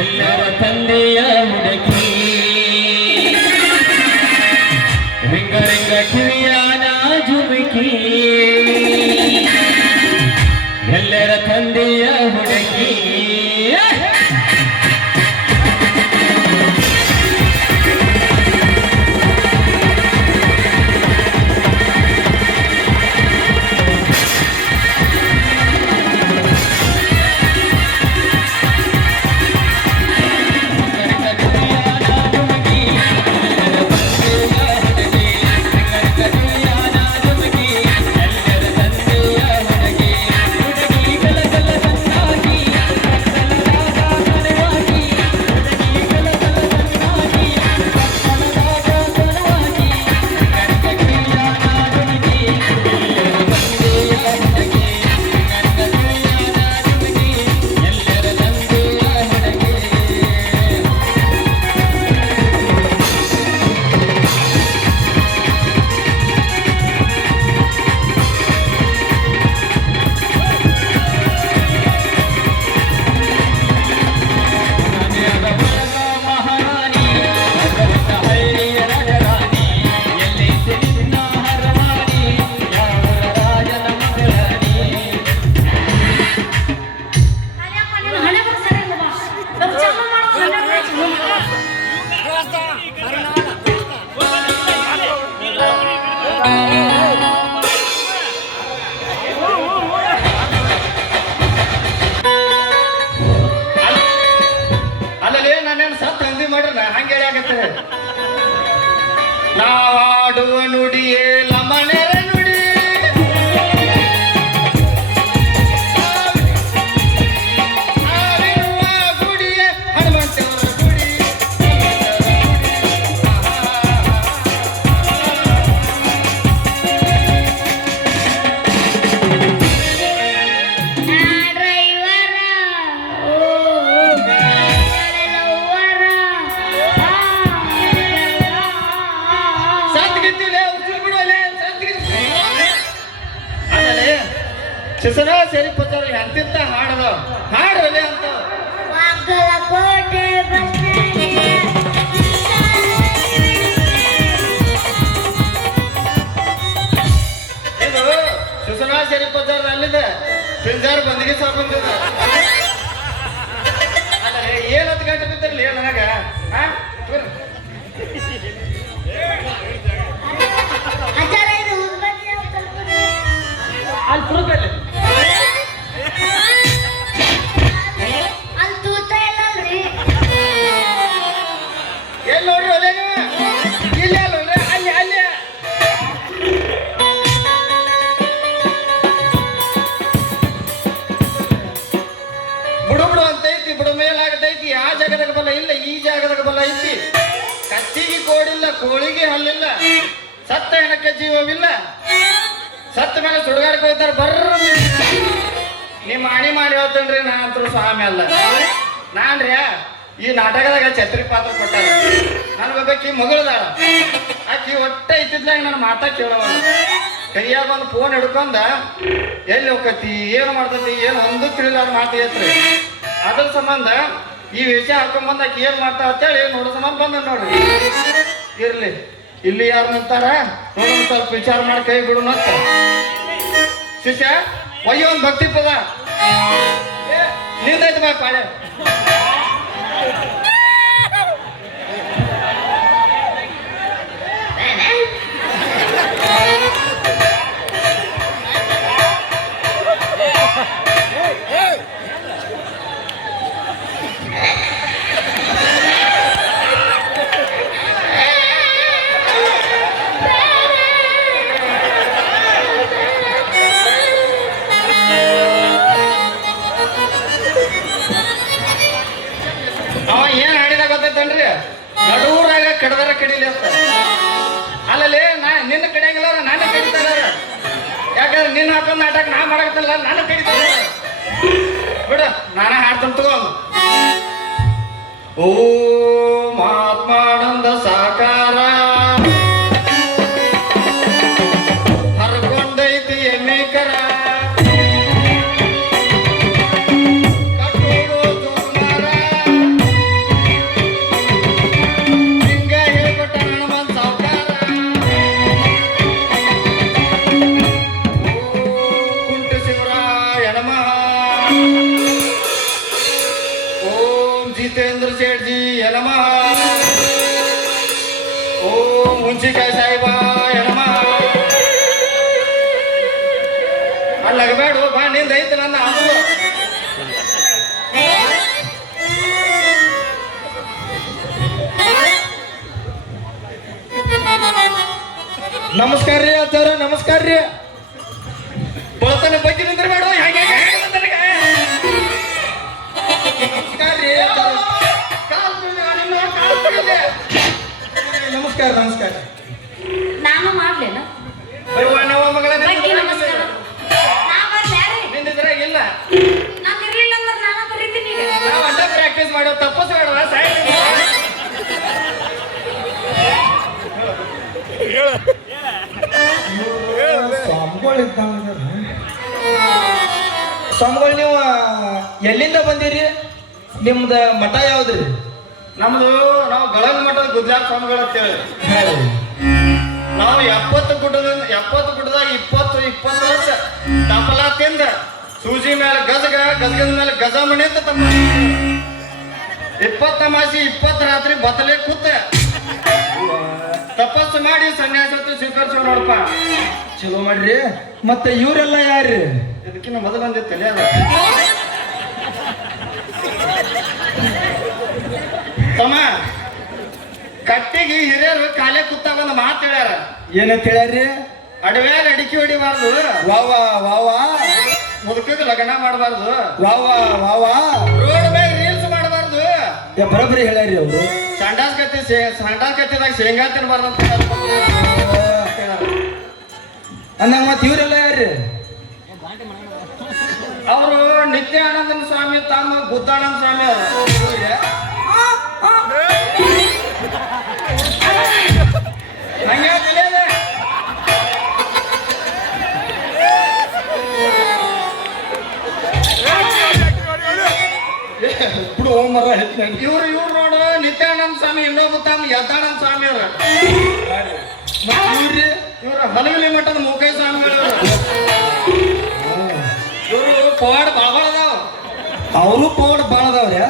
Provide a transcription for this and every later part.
ಎಲ್ಲರ ತಂದೆಯ ಹುಡುಗಿ ರಿಂಗ ರಿಂಗ ಕಿವಿಯಾನ ಜುಮುಕಿ ಎಲ್ಲರ ತಂದೆಯ ಹುಡುಗಿ ನಾವಾಡುವ ನುಡಿಯೇ ಲಮಣೆರ ನುಡಿ ನಾವಿರುವ ಗುಡಿಯೇ ಹನುಮಂತವರ ಗುಡಿ ಶಿಸನ ಸೇರಿ ಪತ್ತಾರ ಎಂತಿಂತ ಹಾಡದ ಹಾಡಲಿ ಅಂತ ಇದು ಶಿಸನ ಸೇರಿ ಪತ್ತಾರ ಅಲ್ಲಿದೆ ಪಿಂಜಾರ್ ಬಂದಿಗೆ ಸಾಕು ಬಂದಿದ ಅಲ್ಲ ಏನಂತ ಗಂಟೆ ಬಿದ್ದಿರಲಿ ನನಗ ಅಲ್ಲಿ ತುರುಕಲ್ಲಿ ಎಲ್ಲಿ ನೋಡ್ರಿ ಅಲ್ಲೇ ಇಲ್ಲಿ ಅಲ್ಲ ಅಲ್ಲಿ ಅಲ್ಲಿ ಬುಡು ಬುಡು ಅಂತ ಐತಿ ಬುಡು ಮೇಲಾಗತೈತಿ ಆ ಜಾಗದಾಗ ಬಲ್ಲ ಇಲ್ಲ ಈ ಜಾಗದಾಗ ಬಲ್ಲ ಐತಿ ಕತ್ತಿಗೆ ಕೋಡಿಲ್ಲ ಕೋಳಿಗೆ ಹಲ್ಲಿಲ್ಲ ಸತ್ತ ಹೆಣಕ್ಕೆ ಜೀವವಿಲ್ಲ ಸತ್ತ ಮೇಲೆ ಸುಡುಗಾಡಕ್ಕೆ ಹೋಗ್ತಾರೆ ಬರ್ರ ನಿಮ್ಮ ಆಣಿ ಮಾಡಿ ಹೇಳ್ತೇನ್ರಿ ನಾ ಅಂತೂ ಸ್ವಾಮಿ ಅಲ್ಲ ನಾನ್ರಿ ಈ ನಾಟಕದಾಗ ಛತ್ರಿ ಪಾತ್ರ ಕೊಟ್ಟಾರ ನನ್ಗೊಬ್ಬಾಕಿ ಮಗಳದಾಳ ಆಕಿ ಒಟ್ಟೆ ಇತ್ತಿದ್ಲಾಗ ನನ್ನ ಮಾತಾ ಕೇಳವ ಕೈಯಾಗ ಒಂದು ಫೋನ್ ಹಿಡ್ಕೊಂಡ ಎಲ್ಲಿ ಹೋಗತಿ ಏನು ಮಾಡ್ತತಿ ಏನು ಒಂದು ತಿಳಿಲಾರ ಮಾತು ಐತ್ರಿ ಅದ್ರ ಸಂಬಂಧ ಈ ವಿಷಯ ಹಾಕೊಂಡ್ಬಂದ ಆಕಿ ಏನ್ ಮಾಡ್ತಾ ಅಂತೇಳಿ ನೋಡೋ ಸಂಬಂಧ ಬಂದ ನೋಡ್ರಿ ಇರ್ಲಿ ಇಲ್ಲಿ ಯಾರು ನಿಂತಾರ ನೋಡೋಣ ಸ್ವಲ್ಪ ವಿಚಾರ ಮಾಡಿ ಕೈ ಬಿಡು ಅಂತ ಶಿಷ್ಯ ಒಯ್ಯ ಒಂದು ಭಕ್ತಿ ಪದ ನಿಂದೈತೆ ಬಾ ಪಾಳೆ ನಡೂರಾಗ ಕಡದರ ಕಡಿಲಿ ಅಂತ ಅಲ್ಲಲ್ಲಿ ನಿನ್ನ ಕಡಿಯಂಗಿಲ್ಲ ನಾನು ಕಡಿತಾರ ಯಾಕಂದ್ರೆ ನಿನ್ನ ಹಾಕೊಂಡ್ ನಾಟಕ ನಾ ಮಾಡಕತ್ತಲ್ಲ ನಾನು ಕಡಿತಾರ ಬಿಡ ನಾನ ಹಾಡ್ತಂತ ತಗೋ ಓಂ ಆತ್ಮಾನಂದ ಸಾಕಾರ ಹರ್ಕೊಂಡೈತಿ ಎಮ್ಮಿಕರ जितेंद्र सेठ जी नमः ओम हुंचिकाय साहेबा नमः ಅಲ್ಲಗಬೇಡ ಬಾ ನಿಂದ ಐತೆ ನನ್ನ ಆಸು ನಮಸ್ಕಾರ ರೀ ಅಜ್ಜಾರ ನಮಸ್ಕಾರ ರೀ ಬಳತನ ಬಗ್ಗೆ ನಿಂದಿರಬೇಡ ನಮಸ್ಕಾರ ರೀ ನಮಸ್ಕಾರ ನಮಸ್ಕಾರ ನಾನು ಮಾಡ್ಲೇನ ನಾವು ಮಗಳ ನಮಸ್ಕಾರ ನಿಂದಿದ್ರಾಗ ಇಲ್ಲ ನಾನು ಇರ್ಲಿಲ್ಲ ಅಂದ್ರೆ ನಾನು ಬರೀತೀನಿ ನಾವು ಅಡ್ಡ ಪ್ರಾಕ್ಟೀಸ್ ಮಾಡೋ ತಪ್ಪಸ್ ಬೇಡವ ಸ್ವಾಮಿಗಳು ನೀವು ಎಲ್ಲಿಂದ ಬಂದಿರಿ ನಿಮ್ದ ಮಠ ಯಾವ್ದ್ರಿ ನಮ್ದು ನಾವು ಗಳಗ ಮಠದ ಗುಜರಾತ್ ಸ್ವಾಮಿಗಳು ಅಂತೇಳಿ ನಾವು 70 ಗುಡ್ಡದಾಗ 20 ವರ್ಷ ತಪಲ ತಿಂದ ಸೂಜಿ ಮೇಲೆ ಗಜಗದ ಮೇಲೆ ಗಜಮಣಿ ಅಂತ ತಮ್ಮ 20 ಅಮಾಸಿ 20 ರಾತ್ರಿ ಬತ್ತಲೆ ಕೂತ ತಪಸ್ಸು ಮಾಡಿ ಸನ್ಯಾಸತ್ವ ಸ್ವೀಕರಿಸೋ ನೋಡಪ್ಪ ಚಲೋ ಮಾಡ್ರಿ ಮತ್ತೆ ಇವರೆಲ್ಲ ಯಾರು ಇದಕ್ಕಿಂತ ಮೊದಲೊಂದೇ ತಲೆ ಅದ ತಮ್ಮ ಕಟ್ಟಿಗೆ ಹಿರಿಯರು ಕಾಲೇ ಕೂತಾಗ ಒಂದು ಮಾತು ಹೇಳ್ಯಾರ ಏನಂತ ಹೇಳ್ಯಾರ್ರಿ ಅಡವ್ಯಾಗ ಅಡಿಕೆ ಹೊಡಿಬಾರ್ದು ವಾವಾ ವಾವಾ ಮುದುಕಿಗೆ ಲಗ್ನ ಮಾಡಬಾರ್ದು ವಾವಾ ವಾವಾ ರೋಡ್ ಮ್ಯಾಗ ರೀಲ್ಸ್ ಮಾಡಬಾರ್ದು ಬರೋಬ್ಬರಿ ಹೇಳ್ಯಾರಿ ಅವರು ಸಂಡಾಸ್ ಕತ್ತಿದಾಗ ಶೇಂಗಾ ತಿನ್ಬಾರ್ದು ಅಂತ ಅಂದಂಗ ಮತ್ತೆ ಇವರೆಲ್ಲ ಯಾರ್ರಿ ಅವರು ನಿತ್ಯಾನಂದನ ಸ್ವಾಮಿ ತಮ್ಮ ಬುದ್ಧಾನಂದ ಸ್ವಾಮಿ ಅವರು ಹಂಗೆ ఇప్పుడు ಓಮರ ಇವ್ರು ನೋಡು ನಿತ್ಯಾನಂದ ಸ್ವಾಮಿ ಇನ್ನೊಬ್ಬ ತಮ್ಮ ಯದ್ದಾನಂದ ಸ್ವಾಮಿ ಅವ್ರ ಇವ್ರ ಹಲಗಲಿ ಮಠದ ಮೂಕೈ ಸ್ವಾಮಿಗಳು ಇವರು ಪವಾಡ ಬಾಳ ಅದಾವ ಅವರು ಪವಾಡ ಬಾಳ ಅದಾವ್ರಿ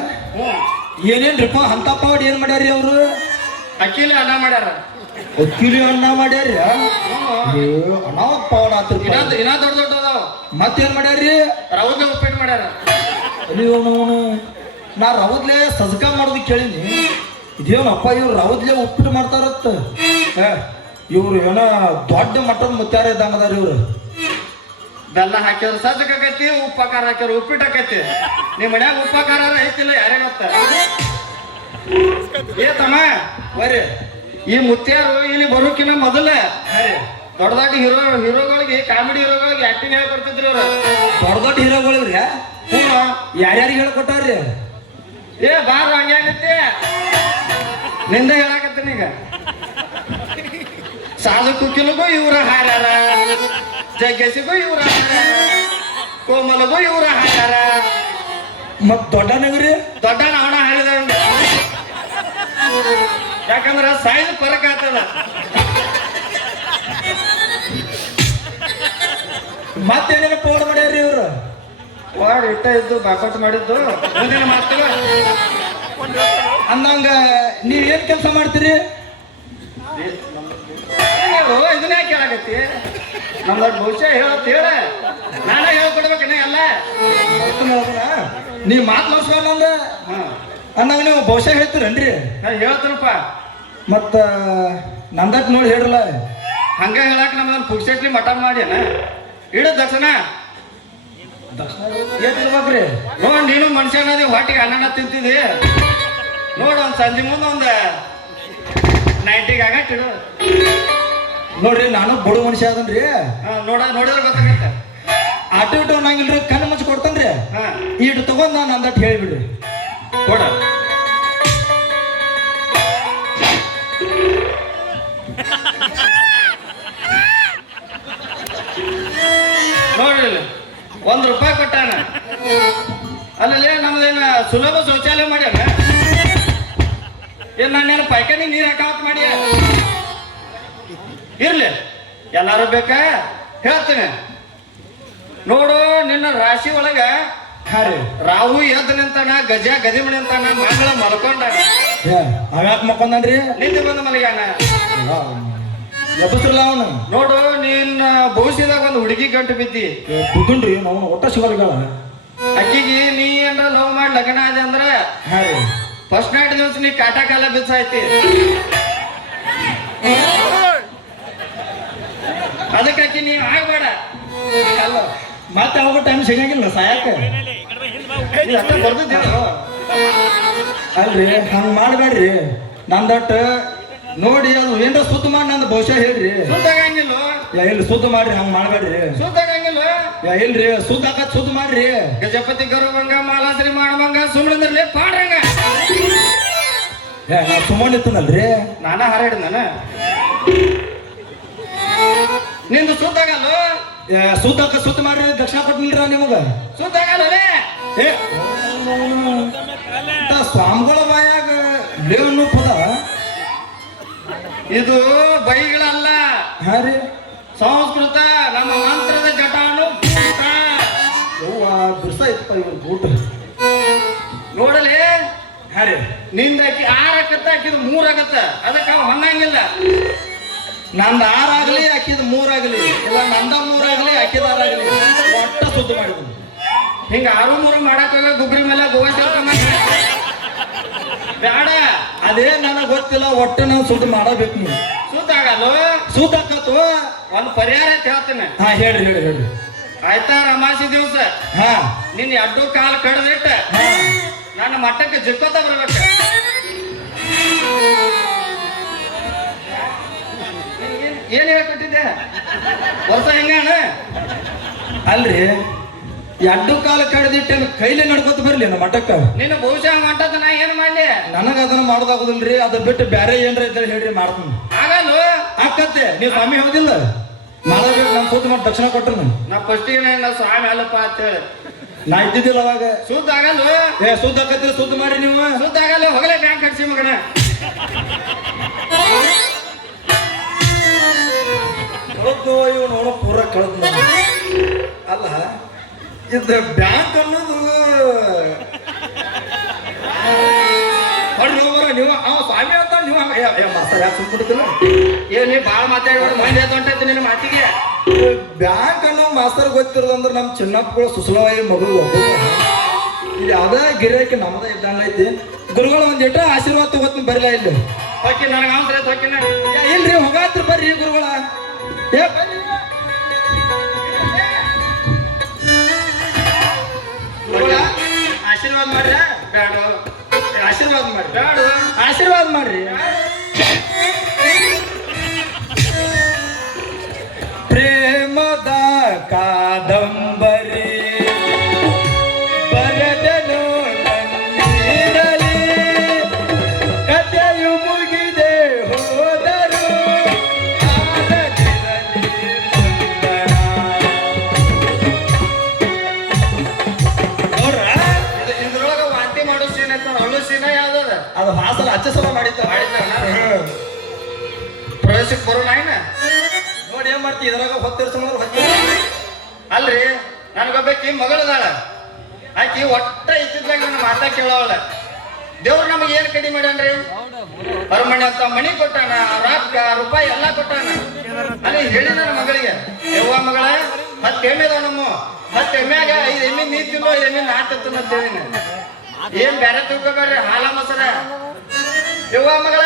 ಏನೇನ್ರಿಪ್ಪ ಅಂತ ಪವಾಡ ಏನ್ ಮಾಡ್ಯಾರಿ ಅವರು ಅಕ್ಕಿಲಿ ಅನ್ನ ಮಾಡ್ಯಾರ ಅಕ್ಕಿಲಿ ಅನ್ನ ಮಾಡ್ಯಾರ ಅನಾವತ್ ಪವಾಡ ಆತ್ರ ಇನ್ನ ದೊಡ್ಡ ದೊಡ್ಡ ಅದಾವ ಮತ್ತೇನ್ ಮಾಡ್ಯಾರಿ ರವಗೆ ಉಪ್ಪಿಟ್ಟು ಮಾಡ್ಯಾರ ನಾ ರವದ್ಲೆ ಸಜ್ಕ ಮಾಡೋದು ಕೇಳಿನಿ ಇದೇನಪ್ಪ ಇವ್ರು ರವದ್ಲೆ ಉಪ್ಪಿಟ್ಟು ಮಾಡ್ತಾರತ್ತ ಇವ್ರು ಏನೋ ದೊಡ್ಡ ಮಟ್ಟದ ಮುತ್ಯಾರ ಇದ್ದಂಗದಾರ ಇವ್ರು ಬೆಲ್ಲ ಹಾಕಿದ್ರು ಸಜ್ಜಕ ಆಕೈತಿ ಉಪ್ಪಕಾರ ಹಾಕ್ಯಾರ ಉಪ್ಪಿಟ್ಟು ಆಕೈತಿ ನಿಮ್ ಮನ್ಯಾಗ ಉಪ್ಪಕಾರ ಐತಿಲ್ಲ ಯಾರೇನತ್ತ ತಮ್ಮ ಬರ್ರಿ ಈ ಮುತ್ಯಾರು ಇಲ್ಲಿ ಬರೋಕಿನ ಮೊದಲ ದೊಡ್ಡ ದೊಡ್ಡ ಹೀರೋಗಳಿಗೆ ಕಾಮಿಡಿ ಹೀರೋಗಳಿಗೆ ಆಕ್ಟಿಂಗ್ ಹೇಳ್ಕೊಡ್ತಿದ್ರು ಅವ್ರು ದೊಡ್ಡ ದೊಡ್ಡ ಹೀರೋಗಳಿಗೆ ಯಾರ್ಯಾರಿಗೆ ಹೇಳ್ಕೊಟ್ಟಾರ್ರಿ ಬಾರ ಹಂಗಾಗತ್ತೆ ನಿಂದ ಹೇಳಾಕತ್ತೀನಿ ಈಗ ಸಾಧು ಕುಕ್ಕಿಲಗೂ ಇವ್ರ ಹಾರ್ಯಾರ ಜಗ್ಗೇಸಿಗೂ ಇವ್ರ ಕೋಮಲಗೂ ಇವ್ರ ಹಾರ್ಯಾರ ಮತ್ ದೊಡ್ಡ ನಗರಿ ದೊಡ್ಡ ಅವನ ಹಾರಿದ ಯಾಕಂದ್ರ ಸೈಜ್ ಫರಕ್ ಆಗ್ತದ ಮತ್ತೇನೇನು ಪೋಡ್ ಮಾಡ್ಯಾರ್ರಿ ಇವ್ರು ವಾಡ್ ಇಟ್ಟ ಇದ್ದು ಬಾಕೋಟ್ ಮಾಡಿದ್ದು ಮುಂದಿನ ಮಾತು ಅಂದಂಗ ನೀವ್ ಏನ್ ಕೆಲಸ ಮಾಡ್ತೀರಿ ಇದನ್ನ ಯಾಕೆ ಹೇಳಾಕತ್ತಿ ನಮ್ದ ಬಹುಶಃ ಹೇಳತ್ ಹೇಳ ನಾನೇ ಹೇಳ್ಕೊಡ್ಬೇಕೇನ ಎಲ್ಲ ನೀವ್ ಮಾತು ಮುಗಿಸ್ಕೊಂಡ್ ನಂದ ಅಂದಂಗ ನೀವು ಬಹುಶಃ ಹೇಳ್ತೀರನ್ರಿ ಹೇಳ್ತೀನಪ್ಪ ಮತ್ತ ನಂದಟ್ ನೋಡಿ ಹೇಳ್ರಲ್ಲ ಹಂಗ ಹೇಳಕ್ ನಮ್ದೊಂದು ಪುಕ್ಸೆಟ್ಲಿ ಮಟನ್ ಮಾಡ್ಯಾನ ಇಡ ದಕ್ಷಿಣ ಏನ್ರಿ ನೋಡ್ ನೀನು ಮನುಷ್ಯನದಿ ಹೊಟ್ಟಿಗೆ ಅನ್ನ ತಿಂತಿದಿ ನೋಡು ಒಂದ್ ಸಂಜೆ ಮುಂದೆ ಒಂದ್ 90 ಆಗಟ್ಟಿಡು ನೋಡ್ರಿ ನಾನು ಬಡ ಮನುಷ್ಯ ಅದನ್ರಿ ನೋಡಿದ್ರೆ ಗೊತ್ತಾಗತ್ತ ಆಟೋ ಇಟ್ಟು ಅನ್ನಂಗಿಲ್ರಿ ಕಣ್ಣು ಮುಚ್ಚಿ ಕೊಡ್ತಾನ್ರಿ ಇಟ್ಟು ತಗೊಂಡ್ ನಾನು ಅಂದಟ್ ಹೇಳಿಬಿಡ್ರಿ ಕೊಡ ನೋಡ್ರಿ ₹1 ಕೊಟ್ಟಾನ ಅಲ್ಲೇ ನಮ್ದೇನ ಸುಲಭ ಶೌಚಾಲಯ ಮಾಡ್ಯಾನ ಏನ್ ನಾನೇನು ಪೈಖಾನಿ ನೀರ್ ಹಾಕಾವತ್ ಮಾಡಿ ಇರ್ಲಿ ಎಲ್ಲಾರು ಬೇಕಾ ಹೇಳ್ತೀನಿ ನೋಡು ನಿನ್ನ ರಾಶಿ ಒಳಗ ಹಾ ರೀ ರಾಹು ಎದ್ದು ನಿಂತಾನ, ಗಜ ಗದಿಮಣಿ ಅಂತಾನ, ಮಂಗಳ ಮಲ್ಕೊಂಡ. ಅವ್ಯಾಕ ಮಕ್ಕೊಂದನ್ರಿ ನಿಂತು ಬಂದ ಮಲಗ್ಯಾನ. ಎಬ್ಬಸ್ರಲ್ಲ ಅವನು ನೋಡು, ನಿನ್ನ ಭವಿಷ್ಯದಾಗ ಒಂದು ಹುಡುಗಿ ಗಂಟು ಬಿದ್ದಿ. ಬುದ್ದುನ್ರಿ ಅವನು ಒಟ್ಟ ಶಿವಲ್ಗಳ. ಅಕ್ಕಿಗೆ ನೀ ಏನ್ರ ಲವ್ ಮಾಡಿ ಲಗ್ನ ಆದ ಅಂದ್ರ ಹಾ ರೀ ಫಸ್ಟ್ ನೈಟ್ ದಿವಸ ನೀ ಕಾಟ ಕಾಲ ಬಿಸಾಯ್ತಿ. ಅದಕ್ಕೆ ನೀ ಆಗ್ಬೇಡ. ಅಲ್ಲ ಮತ್ತೆ ಅವಾಗ ಟೈಮ್ ಸಿಗಂಗಿಲ್ಲ ಸಾಯಕ. ಬರ್ದಿದ್ದೇನು ಅಲ್ರಿ ಹಂಗ ಮಾಡ್ಬೇಡ್ರಿ. ನಂದಟ್ಟ ನೋಡಿ ಅದು ಏನ್ರ ಸುದ್ದ ಮಾಡಿ ನಂದು ಭವಿಷ್ಯ ಹೇಳ್ರಿ. ಸುದ್ದಾಗಂಗಿಲ್ಲ. ಇಲ್ಲಿ ಸುದ್ದ ಮಾಡ್ರಿ, ಹಂಗ ಮಾಡ್ಬೇಡ್ರಿ. ಸುದ್ದಾಗಂಗಿಲ್ಲ. ಇಲ್ರಿ ಸುದ್ದ ಹಾಕತ್ ಸುದ್ದ ಮಾಡ್ರಿ. ಗಜಪತಿ ಗರುವಂಗ ಮಾಲಾಶ್ರೀ ಮಾಡವಂಗ ಸುಮ್ಮನೆ ಪಾಡ್ರಂಗ. ನಾ ಸುಮ್ಮನೆ ಇತ್ತನಲ್ರಿ. ನಾನ ಹಾರಾಡಿದ ನಾನು ನಿಂದು ಸುದ್ದಾಗಲ್ಲ. ಸುದ್ದ ಸುದ್ದ ಮಾಡ್ರಿ, ದಕ್ಷಿಣ ಕೊಟ್ಟಿಲ್ರ ನಿಮಗ. ಸುದ್ದಾಗಲ್ಲ ಸ್ವಾಮಿಗಳ ಬಾಯಾಗ ಲೇವನು ಪದ. ಇದು ಬೈಗಳಲ್ಲ. ಹಾ ರೀ ಸಂಸ್ಕೃತ, ನಮ್ಮ ಮಂತ್ರದ ಜಟಾನು ಬಿರ್ಸ ಇತ್ತ ಇವ್ರ ಊಟ ನೋಡಲಿ. ಹಾ ರೀ ನಿಂದ ಆಕಿ 6 ಆಗತ್ತ, ಆಕಿದು 3 ಆಗತ್ತ. ಅದಕ್ಕೆ ಅವ ಹೊಂದಂಗಿಲ್ಲ. ನಂದು 6 ಆಗ್ಲಿ, ಆಕಿದ 3 ಆಗ್ಲಿ, ಇಲ್ಲ ನಂದ 3 ಆಗ್ಲಿ, ಆಕಿದ 6 ಆಗ್ಲಿ, ಒಟ್ಟ ಸುದ್ದ ಮಾಡಿದ್ವಿ. ಹಿಂಗ 6, 3 ಮಾಡಕ್ ಗುಗ್ರಿ ಮೇಲೆ ಗೋವಾ ಬೇಡ. ಅದೇ ನನಗೆ ಗೊತ್ತಿಲ್ಲ. ಒಟ್ಟು ನಾವು ಸುದ್ದ ಮಾಡಬೇಕು. ನೀವು ಸುದ್ದಾಗಲ್ಲ. ಸುದ್ದ ಹಾಕತ್ತು ಒಂದು ಪರಿಹಾರ ಅಂತ ಹೇಳ್ತೀನಿ. ಹಾ ಹೇಳ್ರಿ ಹೇಳ್ರಿ ಹೇಳ್ರಿ. ಆಯ್ತಾ, ಅಮಾಸಿ ದಿವಸ ಹಾ ನಿನ್ನ ಅಡ್ಡು ಕಾಲು ಕಡ್ದಿಟ್ಟ ನನ್ನ ಮಟ್ಟಕ್ಕೆ ಜಿಕ್ಕೋತ ಬರ್ಬೇಕು. ಏನ್ ಹೇಳ್ಕೊಟ್ಟಿದ್ದೆ ವರ್ಷ ಹೆಂಗಾಣ? ಅಲ್ರಿ ಎಡ್ಡು ಕಾಲ ಕಡ್ದಿಟ್ಟು ಕೈಲೇ ನಡ್ಕೊತ ಬರ್ಲಿ ನಮ್ಮ ಮಠಕ್ಕ. ನಿನ್ನ ಬಹುಶಃ ಮಟ್ಟದ ನಾ ಏನ್ ಮಾಡ್ಲಿ? ನನಗ ಅದನ್ನ ಮಾಡೋದಾಗುದಿಲ್ರಿ. ಅದ ಬಿಟ್ಟು ಬೇರೆ ಏನ್ರ ಇದ್ದರೆ ಹೇಳ್ರಿ, ಮಾಡ್ತೀನಿ. ಆಗಲ್ಲ. ಆಕತ್ತೆ. ನೀವು ಸ್ವಾಮಿ ಹೋದಿಲ್ಲ ಮಾಡಬೇಕು. ನಾನು ಸುದ್ದ ಮಾಡಿ ದಕ್ಷಿಣ ಕೊಟ್ಟನು. ನಾ ಫಸ್ಟಿಗೆ ನಾ ಸ್ವಾಮಿ ಅಲ್ಲಪ್ಪ ಅಂತ ಹೇಳಿ ನಾ ಇದ್ದಿದ್ದಿಲ್ಲ ಅವಾಗ. ಸುದ್ದ ಆಗಲ್ಲ. ಸುದ್ದ ಆಕತ್ರಿ, ಸುದ್ದ ಮಾಡ್ರಿ ನೀವು. ಸುದ್ದ ಆಗಲ್ಲ. ಹೋಗಲೇ ಬ್ಯಾಂಕ್ ಕಟ್ಸಿ ಮಗನ. ಕಳದ್ದು ಇವನು ಪೂರ ಕಳದ್. ಅಲ್ಲ ಇದು ಬ್ಯಾಂಕ್ ಅನ್ನೋದು ನೀವು ಸ್ವಾಮಿ ಅಂತ ನೀವು ಮಾಸ್ತರ್ ಯಾಕೆ ಸುಮ್ಬಿಡ್ತಿಲ್ಲ? ನೀ ಬಾಳ ಮಾತಾಡಿ ಮಂದಿ ಹೊಂಟೈತಿ ನಿನ್ನ ಮಾತಿಗೆ. ಬ್ಯಾಂಕ್ ಅನ್ನೋ ಮಾಸ್ತರ್ ಗೊತ್ತಿರೋದಂದ್ರೆ ನಮ್ಮ ಚಿನ್ನಪ್ಪಗಳು ಸುಸಲವಾಗಿ ಮಗಳು ಇಲ್ಲಿ ಯಾವ್ದ ಗಿರಾಕಿ ನಮ್ಮದ ಇದ್ದಂಗೈತಿ. ಗುರುಗಳು ಒಂದ್ ಎಟ್ರ ಆಶೀರ್ವಾದ ತಗೋತೀನಿ ಬರಲ್ಲ ಇಲ್ಲಿ. ಹೊಕ್ಕಿ ನನಗೆ ಅವಸರ ಹೊಕ್ಕಿನ ಇಲ್ರಿ ಹೋಗಾತ್ರ ಬರ್ರಿ ಗುರುಗಳ. ಆಶೀರ್ವಾದ ಮಾಡ್ರ ಬೇಡ. ಆಶೀರ್ವಾದ ಮಾಡ್ರಿ. ಬೇಡ. ಆಶೀರ್ವಾದ ಮಾಡ್ರಿ. ಪ್ರೇಮದ ಕಾದಂಬರಿ ಬರೆದನು ನನ್ನಿರಲಿ, ಕಥೆಯು ಮುಗಿದೆ ಹೋದರು ಆನದಿರಲಿ ಮುಂದಣ. ನೋಡ್ರ ಇದ್ರೊಳಗ ವಾಂತಿ ಮಾಡೋ ಸೀನ್ ಐತ. ಅಳು ಸೀನ ಯಾವ್ದದ? ಅದು ಹಾಸಲ ಹಚ್ಚ ಸಲ ಮಾಡಿದ್ದ. ಪ್ರವೇಶಕ್ಕೆ ಬರೋಣ ಏನ? ನೋಡಿ ಏನ್ ಮಾಡ್ತಿ ಇದ್ರಾಗ ಹೊತ್ತಿರ್ಸ ಅಲ್ರಿ, ನನಗೊಬ್ಬಾಕಿ ಮಗಳದಾಳ. ಆಕಿ ಒಟ್ಟ ಇದ್ದಿದ್ದಾಗ ನನ್ನ ಮಾತಾ ಕೇಳವಳ. ದೇವ್ರು ನಮಗೆ ಏನ್ ಕಡಿಮೆ ಮಾಡ್ಯಾನ್ರಿ? ಅರಮನೆ ಅಂತ ಮನಿ ಕೊಟ್ಟಾನ, ರೊಕ್ಕ ರೂಪಾಯಿ ಎಲ್ಲಾ ಕೊಟ್ಟಾನ. ಅಲ್ಲಿ ಹೇಳಿ ನನ್ನ ಮಗಳಿಗೆ, ಯವ್ವ ಮಗಳ 10 ಎಮ್ಮೆ ಅದಾವ. ನಮ್ಮ 10 ಎಮ್ಮೆಗ 5 ಎಮ್ಮೆ ನೀರ್ ತಿನ್ನೋ, 5 ಎಮ್ಮೆ ನಾ ತಿನ್ನ ಅಂತ ಹೇಳಿನ. ಏನ್ ಬೇರೆ ತಿಳ್ಕೊಬೇಡ್ರಿ, ಹಾಲ ಮೊಸರ. ಯವ್ವ ಮಗಳ